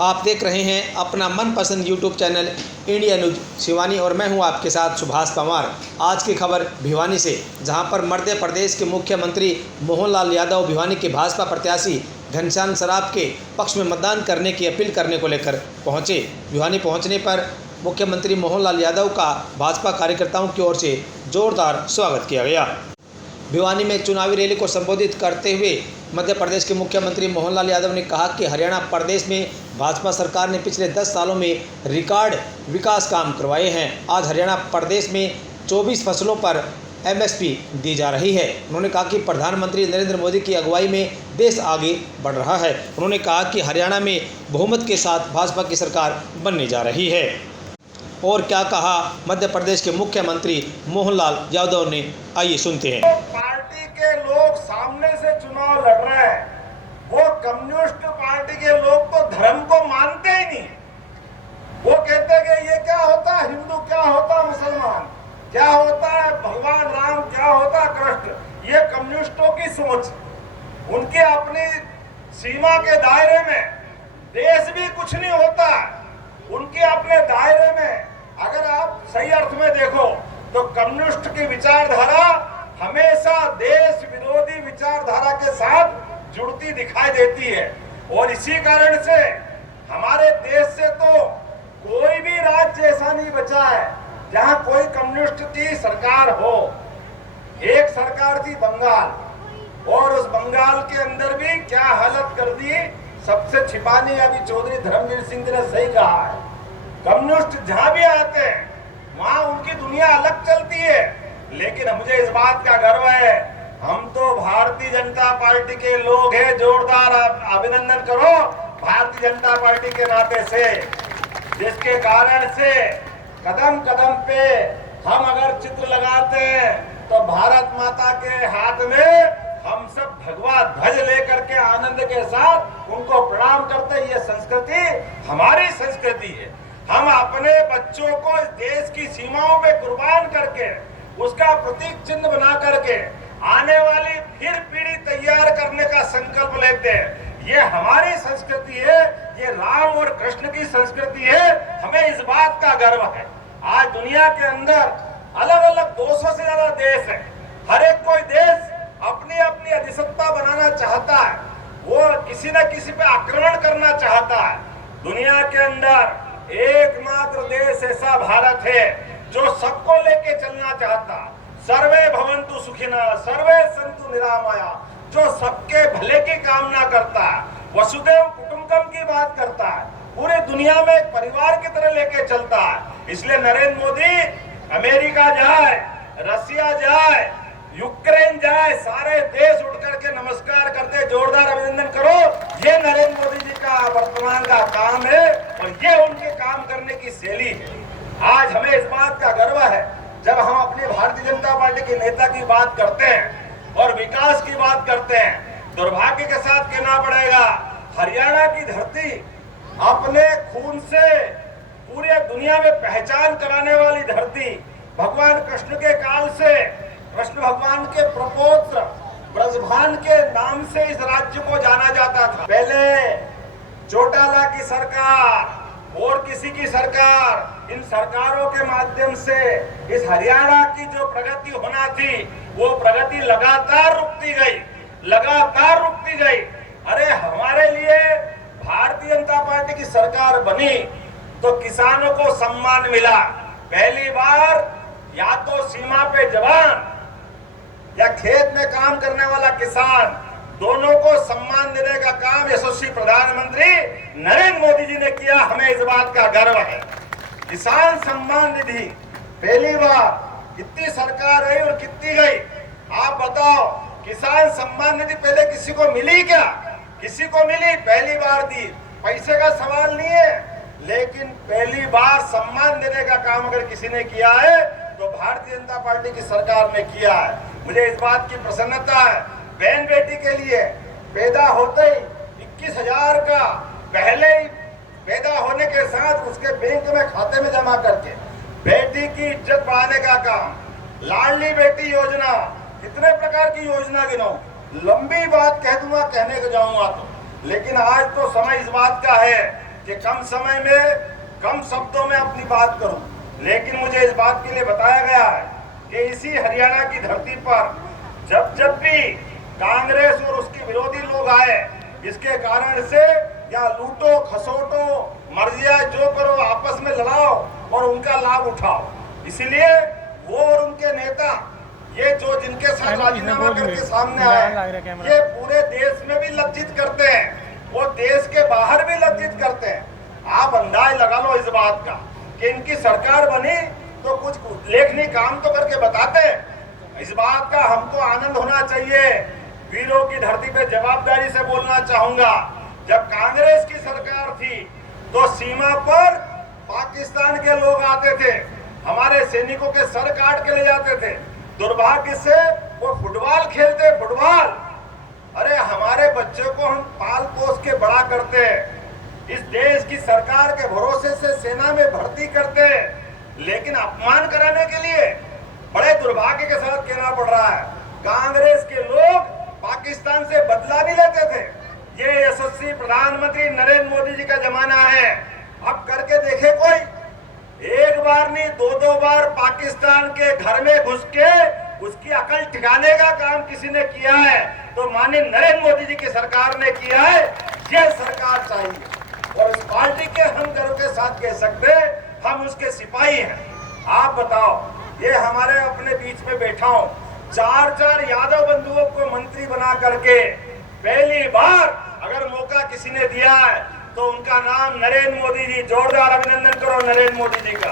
आप देख रहे हैं अपना मनपसंद YouTube channel India news Shivani और मैं हूं आपके साथ सुभाष पंवार। आज की खबर भिवानी से, जहां पर मध्य प्रदेश के मुख्यमंत्री मोहनलाल यादव भिवानी के भाजपा प्रत्याशी घनश्याम सराफ के पक्ष में मतदान करने की अपील करने को लेकर पहुंचे। भिवानी पहुंचने पर मुख्यमंत्री मोहनलाल यादव का भाजपा कार्यकर्ताओं की ओर से जोरदार स्वागत किया गया। भिवानी में चुनावी रैली को संबोधित करते हुए मध्य प्रदेश के मुख्यमंत्री मोहनलाल यादव ने कहा कि हरियाणा प्रदेश में भाजपा सरकार ने पिछले 10 सालों में रिकॉर्ड विकास काम करवाए हैं। आज हरियाणा प्रदेश में 24 फसलों पर MSP दी जा रही है। उन्होंने कहा कि प्रधानमंत्री नरेंद्र मोदी की अगुवाई में देश आगे बढ़ रहा है। उन्होंने कहा कि हरियाणा में बहुमत के साथ भाजपा की सरकार बनने जा रही है। और क्या कहा मध्य प्रदेश के मुख्यमंत्री मोहनलाल यादव ने, आइए सुनते हैं। पार्टी के लोग सामने से चुनाव लड़ रहे हैं, वो कम्युनिस्ट पार्टी के लोग तो धर्म को मानते ही नहीं। वो कहते हैं कि ये क्या होता है हिंदू, क्या होता मुसलमान, क्या होता है भगवान राम, क्या होता है कृष्ण। ये कम्युनिस्टों की सोच, उनके अपनी सीमा के दायरे में देश भी कुछ नहीं होता। उनके अपने दायरे में अगर आप सही अर्थ में देखो तो कम्युनिस्ट की विचारधारा हमेशा देश विरोधी विचारधारा के साथ जुड़ती दिखाई देती है। और इसी कारण से हमारे देश से तो कोई भी राज्य ऐसा नहीं बचा है जहां कोई कम्युनिस्ट की सरकार हो। एक सरकार थी बंगाल, और उस बंगाल के अंदर भी क्या हालत कर दी, सबसे छिपाने अभी चौधरी धर्मवीर सिंह जी ने सही कहा है। कम्युनिस्ट जहां भी आते हैं वहां उनकी दुनिया अलग चलती है। लेकिन मुझे इस बात का गर्व है, हम तो भारतीय जनता पार्टी के लोग हैं। जोरदार अभिनंदन करो भारतीय जनता पार्टी के नाते से, जिसके कारण से कदम कदम पे हम अगर चित्र लगाते हैं तो भारत माता के हाथ में हम सब भगवा ध्वज लेकर के आनंद के साथ उनको प्रणाम करते हैं। ये संस्कृति हमारी संस्कृति है। हम अपने बच्चों को इस देश की सीमाओं पे कुर्बान करके उसका प्रतीक चिन्ह बना करके आने वाली फिर पीढ़ी तैयार करने का संकल्प लेते हैं। ये हमारी संस्कृति है, ये राम और कृष्ण की संस्कृति है। हमें इस बात का गर्व है। आज दुनिया के अंदर अलग अलग 200 से ज्यादा देश है। हर एक कोई देश अपनी अपनी अधिसत्ता बनाना चाहता है, वो किसी न किसी पे आक्रमण करना चाहता है। दुनिया के अंदर एकमात्र देश ऐसा भारत है जो सबको लेके चलना चाहता। सर्वे भवन्तु सुखिनः, सर्वे सन्तु निरामया, जो सबके भले की कामना करता है, वसुदेव कुटुंबकम की बात करता है, पूरे दुनिया में एक परिवार की तरह लेके चलता है। इसलिए नरेंद्र मोदी अमेरिका जाए, रसिया जाए, यूक्रेन जाए, सारे देश उठ करके नमस्कार करते, जोरदार अभिनंदन करो। ये नरेंद्र मोदी जी का वर्तमान का काम है और ये उनके काम करने की शैली है। आज हमें इस बात का गर्व है जब हम अपनी भारतीय जनता पार्टी के नेता की बात करते हैं और विकास की बात करते हैं। दुर्भाग्य के साथ कहना पड़ेगा, हरियाणा की धरती अपने खून से पूरे दुनिया में पहचान कराने वाली धरती, भगवान कृष्ण के काल से कृष्ण भगवान के प्रपौत्र ब्रजभान के नाम से इस राज्य को जाना जाता था। पहले चौटाला की सरकार और किसी की सरकार, इन सरकारों के माध्यम से इस हरियाणा की जो प्रगति होना थी वो प्रगति लगातार रुकती गई, लगातार रुकती गई। अरे हमारे लिए भारतीय जनता पार्टी की सरकार बनी तो किसानों को सम्मान मिला। पहली बार या तो सीमा पे जवान या खेत में काम करने वाला किसान, दोनों को सम्मान देने का काम यशस्वी प्रधानमंत्री नरेंद्र मोदी जी ने किया। हमें इस बात का गर्व है। किसान सम्मान निधि पहली बार, कितनी सरकार आई और कितनी गई आप बताओ। किसान सम्मान निधि पहले किसी को मिली क्या? किसी को मिली? पहली बार दी। पैसे का सवाल नहीं है, लेकिन पहली बार सम्मान देने का काम अगर किसी ने किया है तो भारतीय जनता पार्टी की सरकार ने किया है। मुझे इस बात की प्रसन्नता है। बहन बेटी के लिए पैदा होते ही 21,000 का पहले ही पैदा होने के साथ उसके बैंक में खाते में जमा करके बेटी की इज्जत बढ़ाने का काम, लाडली बेटी योजना, कितने प्रकार की योजना गिनो, लंबी बात कह दूंगा, कहने को जाऊंगा तो। लेकिन आज तो समय इस बात का है कि कम समय में कम शब्दों में अपनी बात करूं, लेकिन मुझे इस बात के लिए बताया गया है कि इसी हरियाणा की धरती पर जब भी कांग्रेस और उसके विरोधी लोग आए, इसके कारण से या लूटो खसोटो मर्जी जो करो आपस में लड़ाओ और उनका लाभ उठाओ। इसलिए वो और उनके नेता ये जो जिनके साथ राजीनामा करके सामने आए, ये पूरे देश में भी लज्जित करते हैं, वो देश के बाहर भी लज्जित करते हैं। आप अंदाज लगा लो इस बात का कि इनकी सरकार बनी तो कुछ उल्लेखनीय काम तो करके बताते हैं। इस बात का हमको आनंद होना चाहिए। वीरों की धरती पे जवाबदारी से बोलना चाहूंगा, जब कांग्रेस की सरकार थी तो सीमा पर पाकिस्तान के लोग आते थे, हमारे सैनिकों के सर काट के ले जाते थे। दुर्भाग्य से वो फुटबॉल खेलते, फुटबॉल। अरे हमारे बच्चे को हम पाल पोस के बड़ा करते हैं, इस देश की सरकार के भरोसे से सेना में भर्ती करते हैं, लेकिन अपमान कराने के लिए बड़े दुर्भाग्य के साथ कहना पड़ रहा है कांग्रेस के लोग पाकिस्तान से बदला भी लेते थे। ये यशस्वी प्रधानमंत्री नरेंद्र मोदी जी का जमाना है। अब करके देखे कोई, एक बार नहीं दो बार पाकिस्तान के घर में घुस के उसकी अकल ठिकाने का काम किसी ने किया है तो माननीय नरेंद्र मोदी जी की सरकार ने किया है। ये सरकार चाहिए और इस पार्टी के हम गर्व के साथ कह सकते हैं हम उसके सिपाही हैं। आप बताओ, ये हमारे अपने बीच में बैठा हूं, 4 यादव बंधुओं को मंत्री बना करके पहली बार अगर मौका किसी ने दिया है तो उनका नाम नरेंद्र मोदी जी। जोरदार अभिनंदन करो नरेंद्र मोदी जी का।